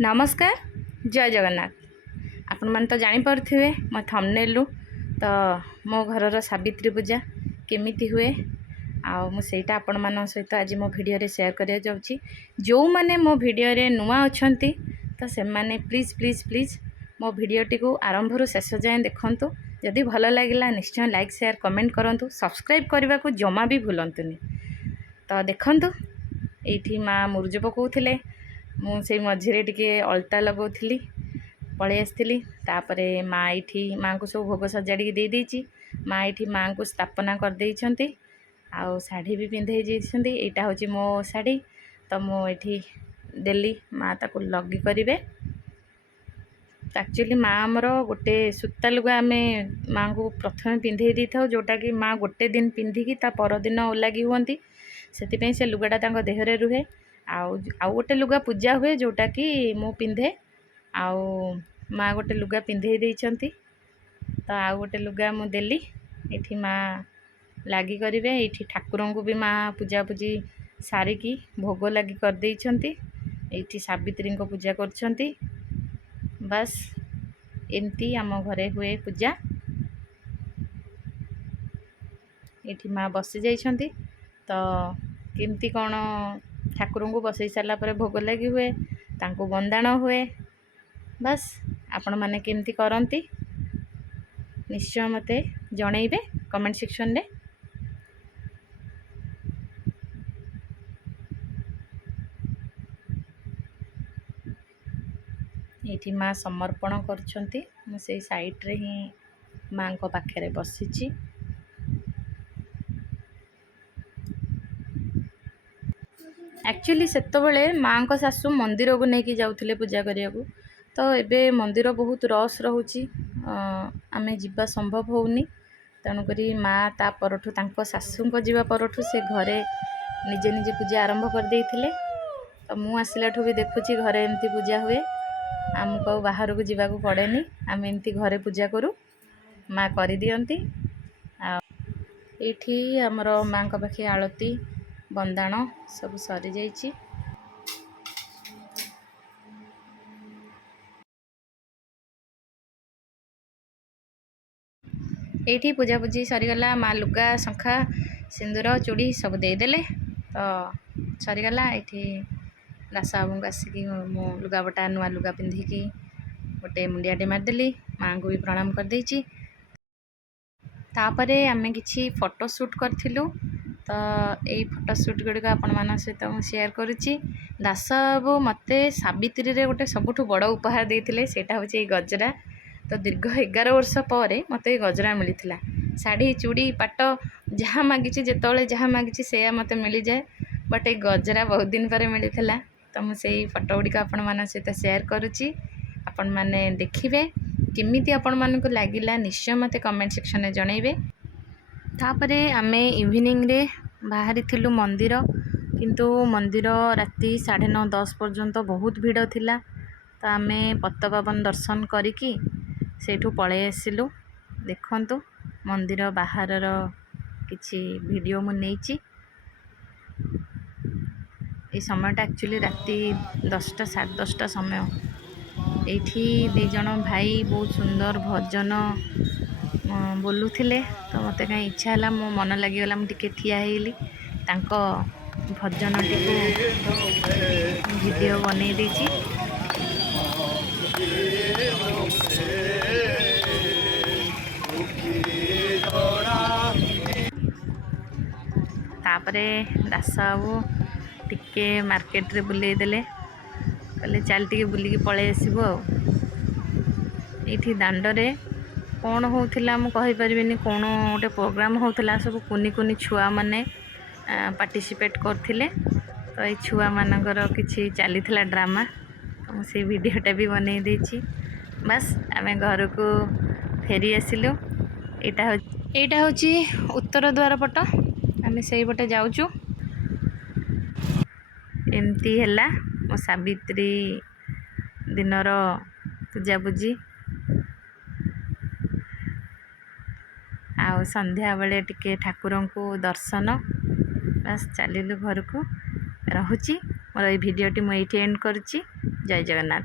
नमस्कार जय जगन्नाथ। आपण मन तो जानी पारुथिबे मो थंबनेल तो मो घरर सावित्री पूजा केमिति हुए आउ मु सेटा आपण मन सहित आज मो वीडियो रे शेयर करिया जाउची। जो माने मो वीडियो रे नुआ अछंती तो से माने प्लीज प्लीज प्लीज मो वीडियोटी को आरंभ रु शेष जाए देखंतु। जदि भल लागिला निश्चय लाइक शेयर कमेंट करंतु, सब्सक्राइब करने को जमा भी भूलंतुनी। तो देखंतु एठी माँ मुरुज पकाउथिले, मुझे मझे टिके अलता लगौली पलि आसती। तापर माँ ये माँ को सब भोग सजाड़ी दे देची। माँ ये माँ को स्थापना कर देइछंती आउ शाढ़ी भी पिंधे जाइछंती। एटा होची मो शाढ़ी तो मुझे देली माँ ताको लगी करेंगे। एक्चुअली माँ आमर गोटे सूता लुगा आम माँ को प्रथम पिंधे दी था, जोटा कि माँ गोटे दिन पिंधिकी ता परदिन ओलागी हुअंती, से से लुगाटा तांको देहरे रुहे। आउ गोटे लुगा पूजा हुए जोटा कि मु पिंधे। आउ माँ गोटे लुगा पिंधे देइछंती तो आउ गोटे लुगा मु देली। एठी माँ लागी करेंगे। ये ठाकुरों को भी माँ पूजा पूजी सारिकी भोग लगी कर देइछंती। एठी सावित्री को पूजा करछंती। बस एमती आम घरे हुए पूजा। एठी माँ बसी जाइछंती तो केमती कौन ठाकुरों को बसई सारा पर भोग लगी हुए, तांको बंदाण हुए। बस आपण माने केमती करंती निश्चय मते जणैबे कमेंट सेक्शन रे। एठी माँ समर्पण करछंती, मु सेई साइड रे ही माँ को पाखरे बसिची। एक्चुअली सेतबेले माँ को सासू मंदिर को लेकिन जाउथिले पूजा करिया को, तो एबे मंदिर बहुत रस रोची, आमे जीवा संभव होउनी। तेणुकरी माँ ता परठू तांको सासू को जीवा परठू से घरे निजे निजे पूजा आरंभ कर देइथिले। तो मु आसिलाठू भी देखुची घरे एमती पूजा हुए। आमको बाहर को जीवा को पड़ेनी, आम एमती घरे पूजा करूँ, माँ कर दियंती। एठी हमर माँ को पाखे आलती बंदाण सब सरी जाइछि। एठी पूजा पूजी सरीगला। माँ लुगा शंखा सिंदूर चूड़ी सब देदेले तो सरीगला। एठी दासा बाबू को आसिकी मो लुगापटा नुआ लुगा पिंधिकी गोटे मुंडियाटे मारदेली। माँ को भी प्रणाम कर देइछि। तापरे आमे किछि फोटो शूट करथिलु तो यही फोटो शूट गुड़िक आपण मान सहित मु शेयर करुच्ची। दासा बाबू मते सावित्री रे गोटे सबुठु बड़ उपहार देइथिले, सेटा होछि गजरा। तो दीर्घ 11 वर्ष पर मत गजरा मिलता। शाढ़ी चूड़ी पाट जहाँ मागिची जिते जहाँ मागिची से मत मिल जाए, बट ये गजरा बहुत दिन पर मिलता। तो मुझे फोटो गुड़िक आपण मान सहित शेयर करुच्ची। आपण माने देखिबे केमिति आपण मानकु लागिला निश्चय मते कमेंट सेक्शन में जणैबे। तापरे आमे इवनिंग रे बाहरी थिलु मंदिर, किंतु मंदिर राति 9:30-10 पर्यंत बहुत भीड़ थिला। तो आमे पत्तपावन दर्शन करिकी सेठू पळे आसिलु। देखंतु मंदिर बाहरर किछि वीडियो मु नेइछि। ए समयटा एक्चुअली राति 10टा 10:30 समय। एठी दी जण भाई बहुत सुंदर भजन बोलुथिले, तो मते कहीं इच्छा है मो मन लगिगला मु टिके ठिया हेली तांको भजन टिको वीडियो बनै देछि। तापरे दासा बाबू टिके मार्केट रे बुले देले, कहले चल टिके बुलिकी पळे आसीबो। एठी दांडरे कौन होउथिला मु कहि परिबिनी, कौन गोटे प्रोग्राम होउथिला। सब कुनी कुनी छुआ माने पार्टिसिपेट करथिले। तो ये छुआ मानकर किछि चलीथिला ड्रामा, तो से वीडियोटा भी बनै देछि। बस आमे घर को फेरी आसिलु। एटा होची उत्तर द्वार पट, आमे सेई पटे जाउचु। एमती हैला मो सावित्री दिनर पूजा पूजी। आउ संध्या बेले टिके ठाकुरों को दर्शन। बस चलिलु घर को। रहुची मोर ये वीडियोटी मुझे एंड करुच्ची। ଜୟ ଜଗନ୍ନାଥ।